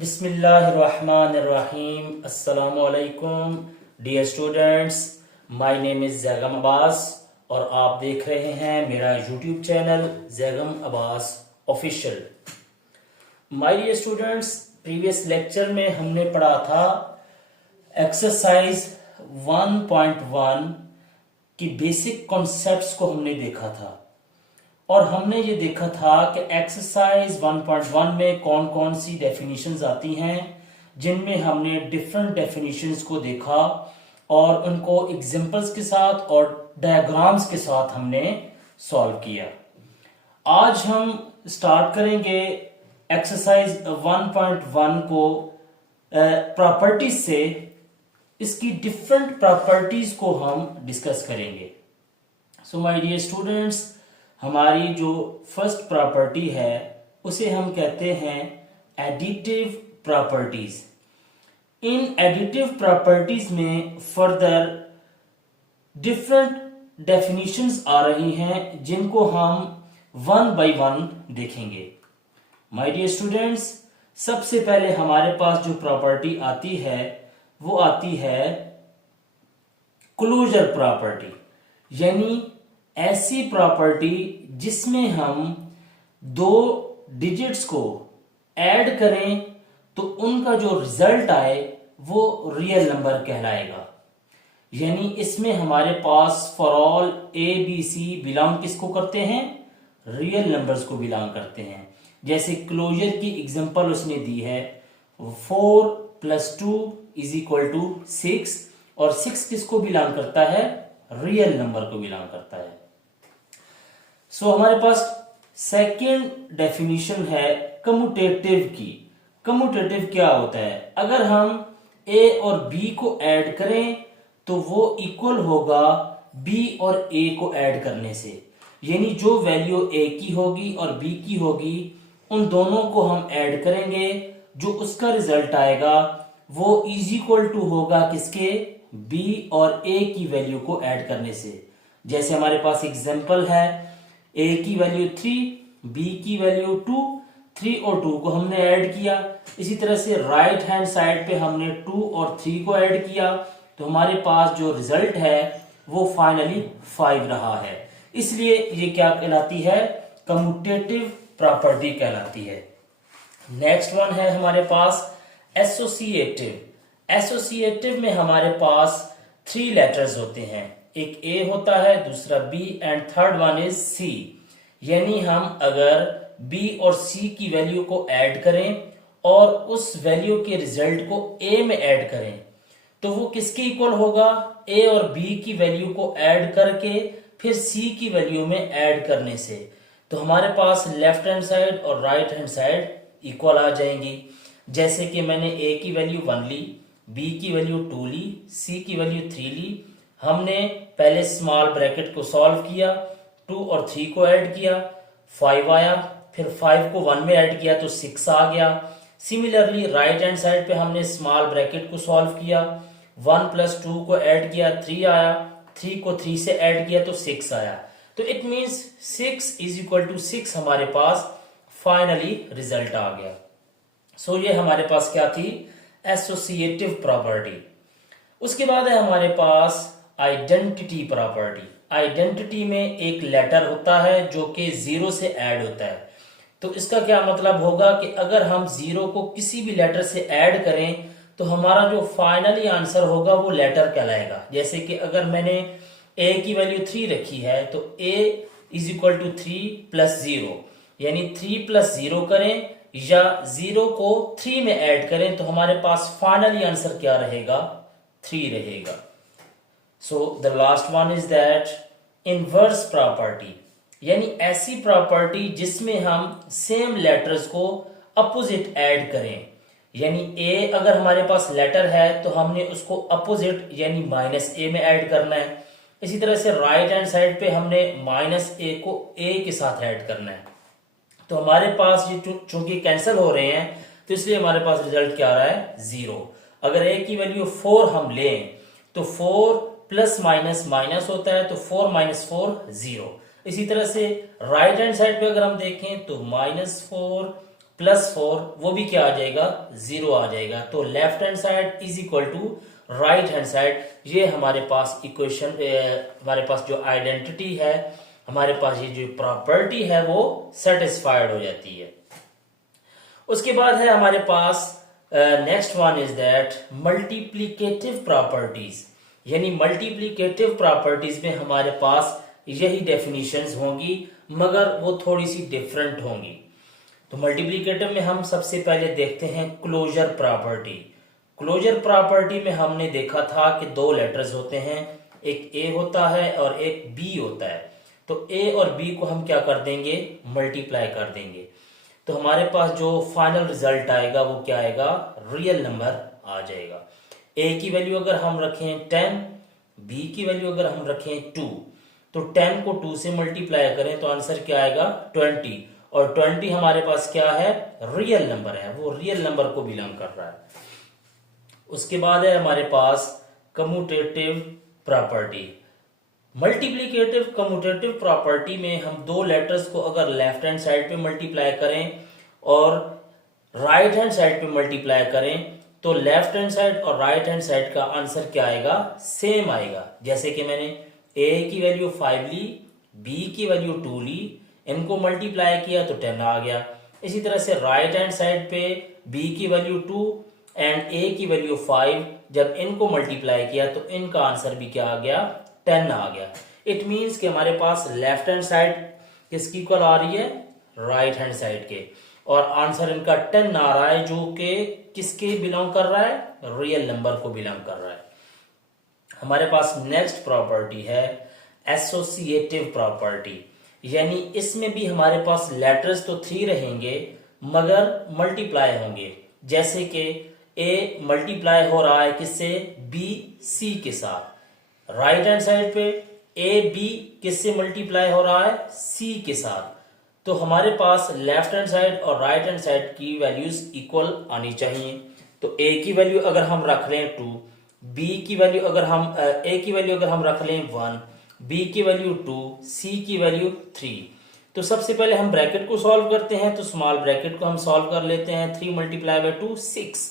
बिस्मिल्लाहिर्रहमानिर्रहीम। अस्सलामु अलैकुम dear students, my name is Zaigham Abbas और आप देख रहे हैं मेरा YouTube channel Zaigham Abbas official. My dear students, previous lecture में हमने पढ़ा था एक्सरसाइज 1.1 की बेसिक कॉन्सेप्ट्स को हमने देखा था और हमने ये देखा था कि एक्सरसाइज 1.1 में कौन कौन सी डेफिनेशंस आती हैं, जिनमें हमने डिफरेंट डेफिनेशंस को देखा और उनको एग्जांपल्स के साथ और डायग्राम्स के साथ हमने सॉल्व किया। आज हम स्टार्ट करेंगे एक्सरसाइज 1.1 को प्रॉपर्टीज से। इसकी डिफरेंट प्रॉपर्टीज को हम डिस्कस करेंगे। सो माय डियर स्टूडेंट्स, हमारी जो फर्स्ट प्रॉपर्टी है उसे हम कहते हैं एडिटिव प्रॉपर्टीज। इन एडिटिव प्रॉपर्टीज में फर्दर डिफरेंट डेफिनेशंस आ रही हैं, जिनको हम वन बाय वन देखेंगे। माय डियर स्टूडेंट्स, सबसे पहले हमारे पास जो प्रॉपर्टी आती है वो आती है क्लोजर प्रॉपर्टी, यानी ऐसी प्रॉपर्टी जिसमें हम दो डिजिट्स को ऐड करें तो उनका जो रिजल्ट आए वो रियल नंबर कहलाएगा। यानी इसमें हमारे पास for all A B C belong किसको करते हैं? रियल नंबर्स को बिलोंग करते हैं। जैसे क्लोजर की एग्जांपल उसने दी है 4 + 2 = 6 और 6 किसको बिलोंग करता है? रियल नंबर को बिलोंग करता है। सो हमारे पास सेकेंड डेफिनेशन है कम्यूटेटिव की। कम्यूटेटिव क्या होता है? अगर हम ए और बी को ऐड करें तो वो इक्वल होगा बी और ए को ऐड करने से। यानी जो वैल्यू ए की होगी और बी की होगी उन दोनों को हम ऐड करेंगे, जो उसका रिजल्ट आएगा वो इज इक्वल टू होगा किसके? बी और ए की वैल्यू को ऐड करने से। जैसे हमारे पास एग्जांपल है, ए की वैल्यू 3, बी की वैल्यू 2, 3 और 2 को हमने ऐड किया। इसी तरह से राइट हैंड साइड पे हमने 2 और 3 को ऐड किया, तो हमारे पास जो रिजल्ट है वो फाइनली 5 रहा है। इसलिए ये क्या कहलाती है? कम्यूटेटिव प्रॉपर्टी कहलाती है। नेक्स्ट वन है हमारे पास एसोसिएटिव। एसोसिएटिव में हमारे पास 3 लेटर्स होते हैं। एक ए होता है, दूसरा B and third one is C. यानी हम अगर बी और सी की वैल्यू को ऐड करें और उस वैल्यू के रिजल्ट को ए में ऐड करें तो वो किसके इक्वल होगा? ए और बी की वैल्यू को ऐड करके फिर सी की वैल्यू में ऐड करने से। तो हमारे पास लेफ्ट हैंड साइड और राइट हैंड साइड इक्वल आ जाएंगी। जैसे कि मैंने ए की वैल्यू 1 ली, बी की वैल्यू 2 ली, सी की वैल्यू 3 ली। हमने पहले स्मॉल ब्रैकेट को सॉल्व किया, 2 और 3 को ऐड किया, 5 आया, फिर 5 को 1 में ऐड किया तो 6 आ गया। सिमिलरली राइट हैंड साइड पे हमने स्मॉल ब्रैकेट को सॉल्व किया, 1 + 2 को ऐड किया, 3 आया, 3 को 3 से ऐड किया तो 6 आया। तो इट मींस 6 = 6 हमारे पास फाइनली रिजल्ट आ गया। सो ये हमारे पास क्या थी? Associative property. उसके बाद है हमारे पास आइडेंटिटी प्रॉपर्टी। आइडेंटिटी में एक लेटर होता है जो कि 0 से ऐड होता है। तो इसका क्या मतलब होगा कि अगर हम 0 को किसी भी लेटर से ऐड करें तो हमारा जो फाइनली आंसर होगा वो लेटर कहलाएगा। जैसे कि अगर मैंने a की वैल्यू 3 रखी है तो a = 3 + 0, यानी 3 + 0 करें या 0 को 3 में ऐड करें तो हमारे पास फाइनली आंसर क्या रहेगा? 3 रहेगा। So the last one is that inverse property, यानी ऐसी प्रॉपर्टी जिसमें हम सेम लेटर्स को अपोजिट ऐड करें। यानी ए अगर हमारे पास लेटर है तो हमने उसको अपोजिट यानी -a में ऐड करना है। इसी तरह से राइट हैंड साइड पे हमने -a को a के साथ ऐड करना है। तो हमारे पास ये चूंकि कैंसिल हो रहे हैं तो इसलिए हमारे पास रिजल्ट क्या आ रहा है? 0। अगर a की वैल्यू 4 हम लें तो 4 प्लस माइनस माइनस होता है, तो 4 - 4 0। इसी तरह से राइट हैंड साइड पे अगर हम देखें तो -4 +4 वो भी क्या आ जाएगा, 0 आ जाएगा। तो left hand side is equal to right hand side, ये हमारे पास इक्वेशन, हमारे पास जो आइडेंटिटी है, हमारे पास ये जो प्रॉपर्टी है वो सेटिस्फाइड हो जाती है। उसके बाद है हमारे पास next one is that multiplicative properties, यानी मल्टीप्लीकेटिव प्रॉपर्टीज में हमारे पास यही डेफिनेशंस होंगी मगर वो थोड़ी सी डिफरेंट होंगी। तो मल्टीप्लीकेटिव में हम सबसे पहले देखते हैं क्लोजर प्रॉपर्टी। क्लोजर प्रॉपर्टी में हमने देखा था कि दो लेटर्स होते हैं, एक ए होता है और एक बी होता है। तो ए और बी को हम क्या कर देंगे, मल्टीप्लाई कर देंगे। तो हमारे पास जो फाइनल रिजल्ट आएगा वो क्या आएगा, रियल नंबर आ जाएगा। ए की वैल्यू अगर हम रखें 10, बी की वैल्यू अगर हम रखें 2, तो 10 को 2 से मल्टीप्लाई करें तो आंसर क्या आएगा 20, और 20 हमारे पास क्या है, रियल नंबर है, वो रियल नंबर को बिलोंग कर रहा है। उसके बाद है हमारे पास commutative property. Multiplicative commutative property में हम दो लेटर्स को अगर लेफ्ट हैंड साइड पे मल्टीप्लाई करें और राइट हैंड साइड पे मल्टीप्लाई करें तो लेफ्ट हैंड साइड और राइट हैंड साइड का आंसर क्या आएगा, सेम आएगा। जैसे कि मैंने ए की वैल्यू 5 ली, बी की वैल्यू 2 ली, इनको मल्टीप्लाई किया तो 10 आ गया। इसी तरह से राइट हैंड साइड पे बी की वैल्यू 2 एंड ए की वैल्यू 5, जब इनको मल्टीप्लाई किया तो इनका आंसर भी क्या आ गया, 10 आ गया। इट मीन्स कि हमारे पास लेफ्ट हैंड साइड किसकी इक्वल आ रही है, राइट हैंड साइड के, और आंसर इनका 10 आ रहा है, जो कि किसके बिलोंग कर रहा है, रियल नंबर को बिलोंग कर रहा है। हमारे पास नेक्स्ट प्रॉपर्टी है एसोसिएटिव प्रॉपर्टी, यानी इसमें भी हमारे पास लेटर्स तो 3 रहेंगे मगर मल्टीप्लाई होंगे। जैसे कि ए मल्टीप्लाई हो रहा है किससे, बी सी के साथ, राइट हैंड साइड पे ए बी किससे मल्टीप्लाई हो रहा है, सी के साथ। तो हमारे पास लेफ्ट हैंड साइड और राइट हैंड साइड की वैल्यूज इक्वल आनी चाहिए। तो ए की वैल्यू अगर हम रख लें 2, बी की वैल्यू अगर हम ए की वैल्यू अगर हम रख लें 1, बी की वैल्यू 2, सी की वैल्यू 3। तो सबसे पहले हम ब्रैकेट को सॉल्व करते हैं। तो स्मॉल ब्रैकेट को हम सॉल्व कर लेते हैं। 3 multiply by 2 6,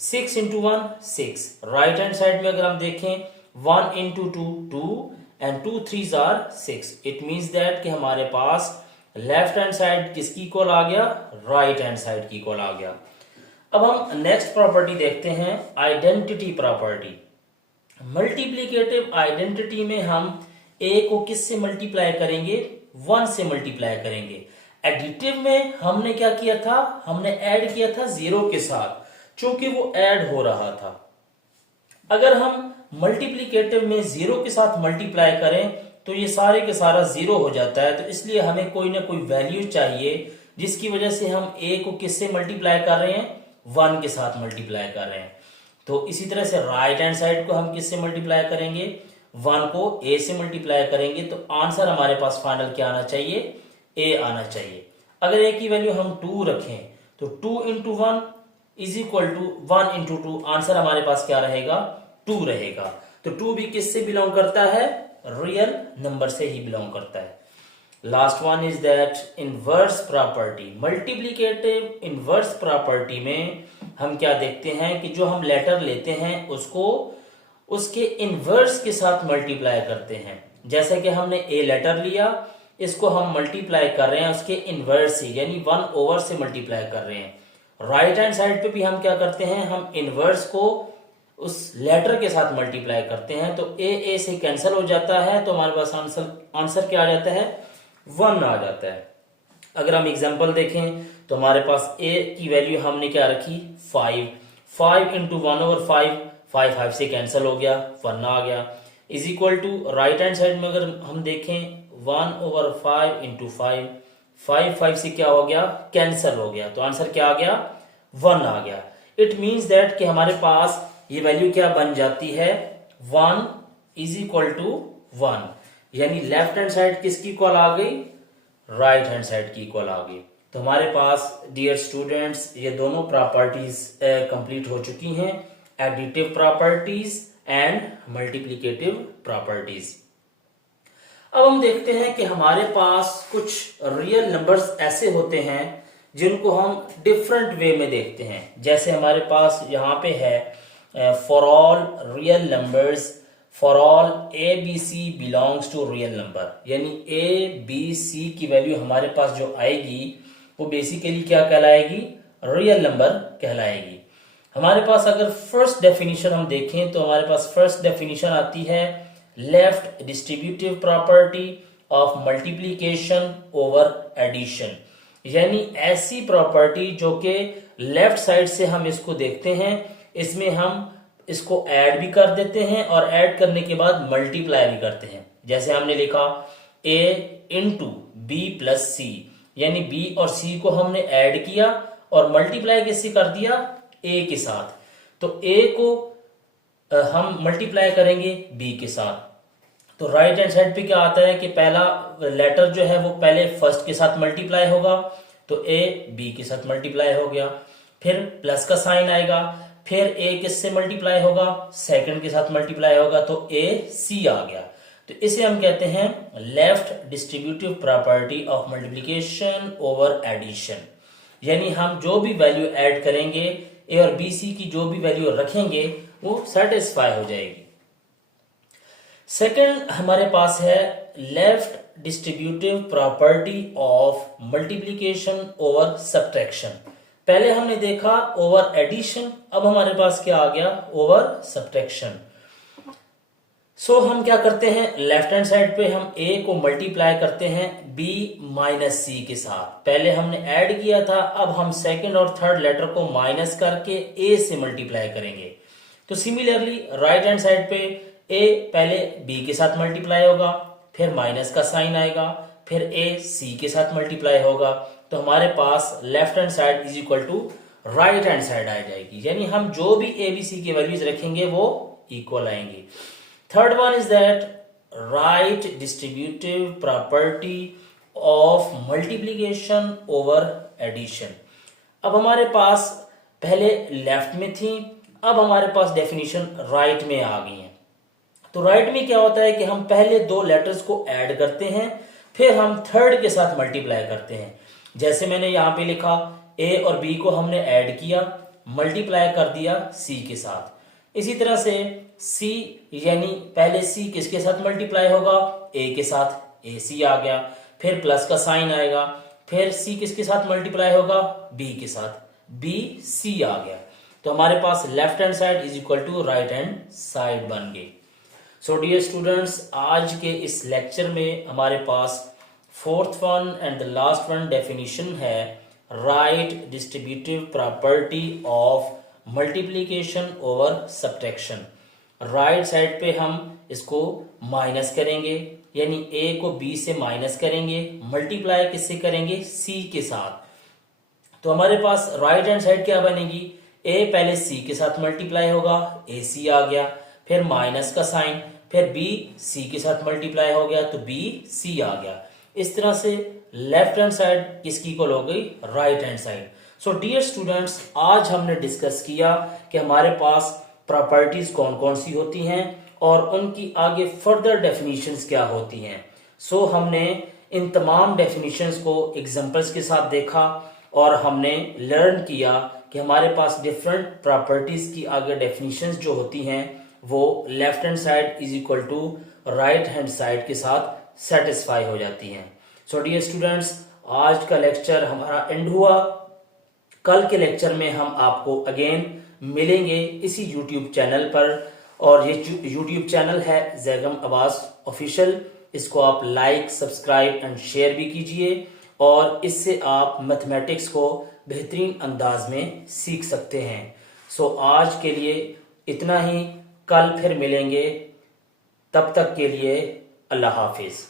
6 into 1 6। Right hand side में अगर हम देखें 1 into 2 2 and 2 3s are 6। It means that कि हमारे पास लेफ्ट हैंड साइड किसकी इक्वल आ गया, राइट हैंड साइड की इक्वल आ गया। अब हम नेक्स्ट प्रॉपर्टी देखते हैं, आइडेंटिटी प्रॉपर्टी। मल्टीप्लीकेटिव आइडेंटिटी में हम ए को किससे मल्टीप्लाई करेंगे, 1 से मल्टीप्लाई करेंगे। एडिटिव में हमने क्या किया था, हमने ऐड किया था 0 के साथ, क्योंकि वो ऐड हो रहा था। अगर हम मल्टीप्लीकेटिव में 0 के साथ मल्टीप्लाई करें तो ये सारे के सारा 0 हो जाता है। तो इसलिए हमें कोई ना कोई वैल्यू चाहिए जिसकी वजह से हम ए को किससे मल्टीप्लाई कर रहे हैं, 1 के साथ मल्टीप्लाई कर रहे हैं। तो इसी तरह से राइट हैंड साइड को हम किससे मल्टीप्लाई करेंगे, 1 को ए से मल्टीप्लाई करेंगे। तो आंसर हमारे पास फाइनल क्या आना चाहिए, ए आना चाहिए। अगर ए की वैल्यू हम 2 रखें तो 2 into 1 is equal to 1 into 2, answer हमारे पास क्या रहेगा, 2 रहेगा। तो 2 भी किससे बिलोंग करता है, रियल नंबर से ही बिलोंग करता है। Last one is that inverse property. Multiplicative inverse property में हम क्या देखते हैं कि जो हम लेटर लेते हैं उसको उसके इनवर्स के साथ मल्टीप्लाई करते हैं। जैसे कि हमने ए लेटर लिया, इसको हम मल्टीप्लाई कर रहे हैं उसके इनवर्स से, यानी 1 ओवर से मल्टीप्लाई कर रहे हैं। राइट हैंड साइड पे भी हम क्या करते हैं, हम इनवर्स को उस लेटर के साथ मल्टीप्लाई करते हैं। तो ए से कैंसिल हो जाता है, तो हमारे पास आंसर क्या आ जाता है, 1 आ जाता है। अगर हम एग्जांपल देखें तो हमारे पास ए की वैल्यू हमने क्या रखी, 5 इंटू 1 ओवर 5 से कैंसिल हो गया, 1 आ गया। Is equal to right hand side में अगर हम देखें 1 ओवर 5 इंटू 5 से क्या हो गया, कैंसिल हो गया। तो आंसर क्या आ गया, 1 आ गया। इट मीन्स दैट कि हमारे पास ये वैल्यू क्या बन जाती है, 1 इज इक्वल टू 1, यानी लेफ्ट हैंड साइड किसकी इक्वल आ गई, राइट हैंड साइड की इक्वल आ गई। तो हमारे पास डियर स्टूडेंट्स ये दोनों प्रॉपर्टीज कंप्लीट हो चुकी हैं, additive properties and multiplicative properties. अब हम देखते हैं कि हमारे पास कुछ रियल नंबर्स ऐसे होते हैं जिनको हम डिफरेंट वे में देखते हैं। जैसे हमारे पास यहाँ पे है for all real numbers, for all A B C belongs to real number, यानी ए बी सी की वैल्यू हमारे पास जो आएगी वो बेसिकली क्या कहलाएगी, रियल नंबर कहलाएगी। हमारे पास अगर फर्स्ट डेफिनेशन हम देखें तो हमारे पास फर्स्ट डेफिनेशन आती है left distributive property of multiplication over addition, यानी ऐसी प्रॉपर्टी जो कि लेफ्ट साइड से हम इसको देखते हैं, इसमें हम इसको ऐड भी कर देते हैं और ऐड करने के बाद मल्टीप्लाई भी करते हैं। जैसे हमने लिखा a इंटू बी प्लस सी, यानी b और c को हमने ऐड किया और मल्टीप्लाई किससे कर दिया, a के साथ। तो a को हम मल्टीप्लाई करेंगे b के साथ। तो राइट हैंड साइड पे क्या आता है कि पहला लेटर जो है वो पहले फर्स्ट के साथ मल्टीप्लाई होगा, तो a b के साथ मल्टीप्लाई हो गया, फिर प्लस का साइन आएगा, फिर a किससे मल्टीप्लाई होगा, सेकंड के साथ मल्टीप्लाई होगा, तो a c आ गया। तो इसे हम कहते हैं left distributive property of multiplication over addition, यानी हम जो भी वैल्यू ऐड करेंगे a और b c की जो भी वैल्यू रखेंगे वो सेटिस्फाई हो जाएगी। सेकंड हमारे पास है left distributive property of multiplication over subtraction. पहले हमने देखा ओवर एडिशन, अब हमारे पास क्या आ गया, ओवर सब्ट्रैक्शन। सो हम क्या करते हैं, लेफ्ट हैंड साइड पे हम a को मल्टीप्लाई करते हैं b माइनस सी के साथ। पहले हमने ऐड किया था, अब हम सेकंड और थर्ड लेटर को माइनस करके a से मल्टीप्लाई करेंगे। तो सिमिलरली राइट हैंड साइड पे a पहले b के साथ मल्टीप्लाई होगा, फिर माइनस का साइन आएगा, फिर a c के साथ मल्टीप्लाई होगा, तो हमारे पास left hand side is equal to right hand side आ जाएगी, यानी हम जो भी a b c की वैल्यूज रखेंगे वो इक्वल आएंगी। Third one is that right distributive property of multiplication over addition. अब हमारे पास पहले लेफ्ट में थी, अब हमारे पास डेफिनेशन राइट में आ गई है। तो राइट में क्या होता है कि हम पहले दो लेटर्स को ऐड करते हैं, फिर हम थर्ड के साथ मल्टीप्लाई करते हैं। जैसे मैंने यहाँ पे लिखा a और b को हमने ऐड किया, मल्टीप्लाई कर दिया c के साथ। इसी तरह से c, यानी पहले c किसके साथ मल्टीप्लाई होगा, a के साथ, ac आ गया, फिर प्लस का साइन आएगा, फिर c किसके साथ मल्टीप्लाई होगा, b के साथ, bc आ गया। तो हमारे पास left hand side is equal to right hand side बन गई। सो डियर स्टूडेंट्स, आज के इस लेक्चर में हमारे पास fourth one and the last one definition है right distributive property of multiplication over subtraction. Right side पे हम इसको माइनस करेंगे, यानी a को b से माइनस करेंगे, मल्टीप्लाई किससे करेंगे, c के साथ। तो हमारे पास राइट हैंड साइड क्या बनेगी, a पहले c के साथ मल्टीप्लाई होगा, ac आ गया, फिर माइनस का साइन, फिर b c के साथ मल्टीप्लाई हो गया तो bc आ गया। इस तरह से लेफ्ट हैंड साइड किसकी इक्वल हो गई, right hand side. So dear students, आज हमने डिस्कस किया कि हमारे पास प्रॉपर्टीज कौन कौन सी होती हैं और उनकी आगे फर्दर डेफिनेशंस क्या होती हैं। सो हमने इन तमाम डेफिनेशंस को एग्जांपल्स के साथ देखा और हमने लर्न किया कि हमारे पास डिफरेंट प्रॉपर्टीज की आगे डेफिनेशंस जो होती हैं वो left hand side is equal to right hand side के साथ सेटिस्फाई हो जाती हैं। सो डियर स्टूडेंट्स, आज का लेक्चर हमारा एंड हुआ। कल के लेक्चर में हम आपको अगेन मिलेंगे इसी YouTube चैनल पर, और ये YouTube चैनल है जैगम अब्बास ऑफिशियल। इसको आप लाइक, सब्सक्राइब एंड शेयर भी कीजिए और इससे आप मैथमेटिक्स को बेहतरीन अंदाज में सीख सकते हैं। सो आज के लिए इतना ही, कल फिर मिलेंगे, तब तक के लिए अल्लाह हाफिज।